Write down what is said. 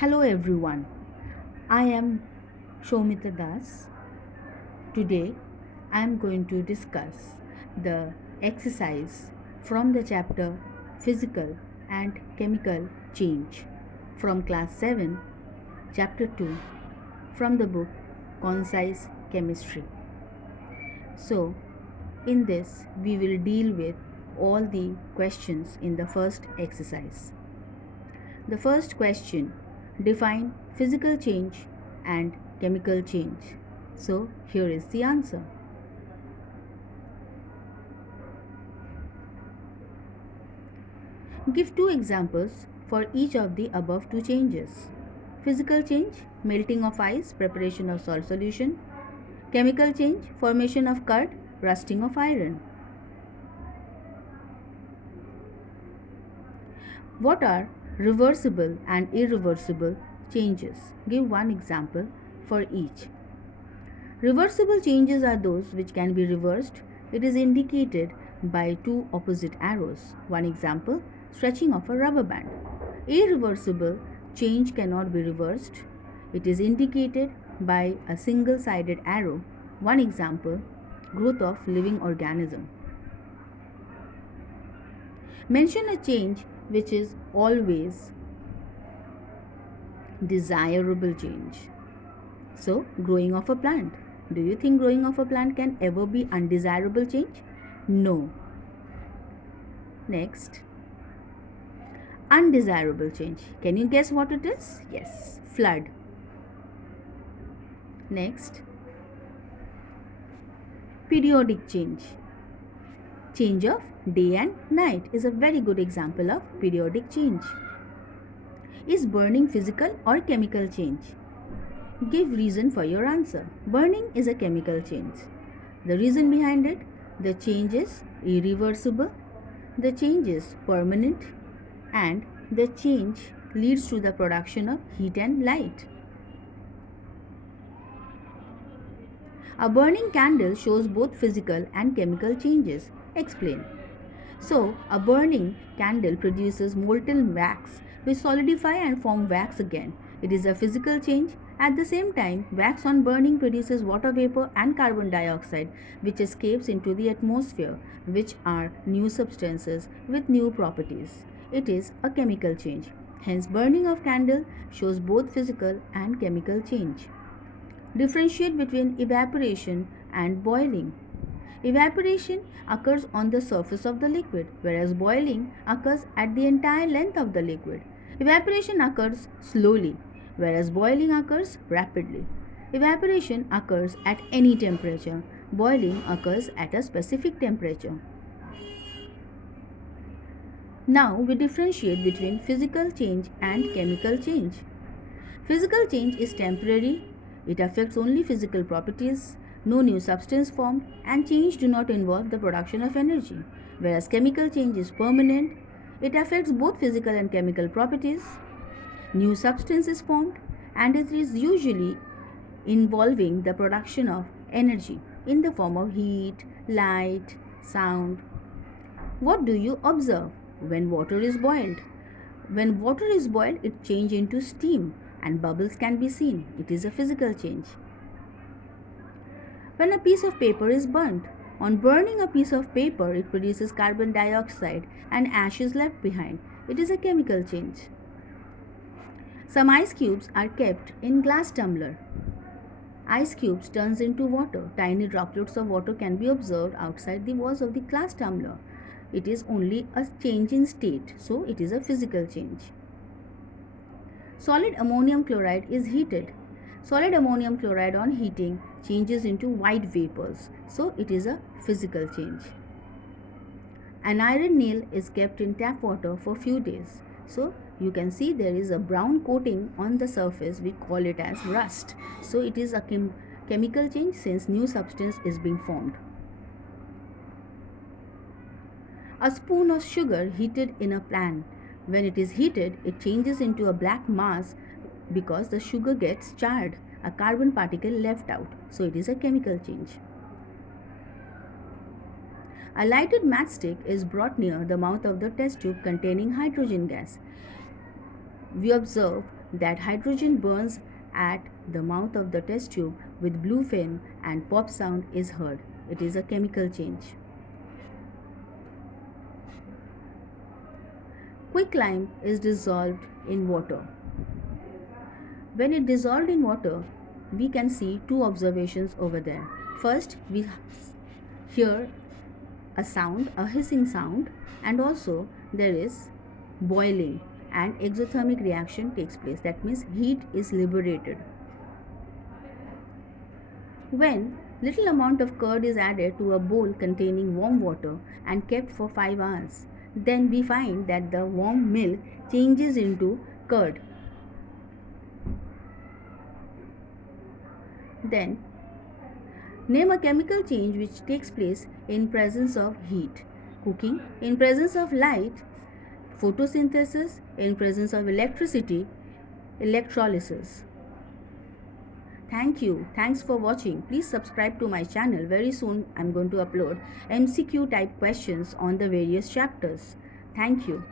Hello everyone, I am Shomita Das. Today I am going to discuss the exercise from the chapter Physical and Chemical Change from class 7, chapter 2 from the book Concise Chemistry. So, in this we will deal with all the questions in the first exercise. The first question: define physical change and chemical change. So, here is the answer. Give two examples for each of the above two changes. Physical change: melting of ice, preparation of salt solution. Chemical change: formation of curd, rusting of iron. What are reversible and irreversible changes? Give one example for each. Reversible changes are those which can be reversed. It is indicated by two opposite arrows. One example: stretching of a rubber band. Irreversible change cannot be reversed. It is indicated by a single sided arrow. One example: growth of living organism. Mention a change which is always desirable change. So, growing of a plant. Do you think growing of a plant can ever be undesirable change? No. Next, undesirable change. Can you guess what it is? Yes, flood. Next, periodic change. Change of day and night is a very good example of periodic change. Is burning physical or chemical change? Give reason for your answer. Burning is a chemical change. The reason behind it: the change is irreversible, the change is permanent, and the change leads to the production of heat and light. A burning candle shows both physical and chemical changes. Explain. So, a burning candle produces molten wax which solidify and form wax again. It is a physical change. At the same time, wax on burning produces water vapor and carbon dioxide which escapes into the atmosphere, which are new substances with new properties. It is a chemical change. Hence, burning of candle shows both physical and chemical change. Differentiate between evaporation and boiling. Evaporation occurs on the surface of the liquid, whereas boiling occurs at the entire length of the liquid. Evaporation occurs slowly, whereas boiling occurs rapidly. Evaporation occurs at any temperature. Boiling occurs at a specific temperature. Now we differentiate between physical change and chemical change. Physical change is temporary. It affects only physical properties. No new substance formed, and change do not involve the production of energy. Whereas chemical change is permanent. It affects both physical and chemical properties. New substance is formed, and it is usually involving the production of energy in the form of heat, light, sound. What do you observe when water is boiled? When water is boiled, it changes into steam and bubbles can be seen. It is a physical change. When a piece of paper is burnt, on burning a piece of paper, it produces carbon dioxide and ash is left behind. It is a chemical change. Some ice cubes are kept in glass tumbler. Ice cubes turns into water. Tiny droplets of water can be observed outside the walls of the glass tumbler. It is only a change in state, so it is a physical change. Solid ammonium chloride is heated. Solid ammonium chloride on heating changes into white vapors, so it is a physical change. An iron nail is kept in tap water for few days, so you can see there is a brown coating on the surface. We call it as rust, so it is a chemical change since new substance is being formed. A spoon of sugar heated in a pan. When it is heated, it changes into a black mass because the sugar gets charred, a carbon particle left out, so it is a chemical change. A lighted matchstick is brought near the mouth of the test tube containing hydrogen gas. We observe that hydrogen burns at the mouth of the test tube with blue flame and pop sound is heard. It is a chemical change. Quicklime is dissolved in water. When it dissolved in water, we can see two observations over there. First, we hear a sound, a hissing sound, and also there is boiling and exothermic reaction takes place. That means heat is liberated. When little amount of curd is added to a bowl containing warm water and kept for 5 hours, then we find that the warm milk changes into curd. Then name a chemical change which takes place in presence of heat. Cooking in presence of light, photosynthesis in presence of electricity, electrolysis. Thank you. Thanks for watching. Please subscribe to my channel. Very soon I'm going to upload MCQ type questions on the various chapters. Thank you.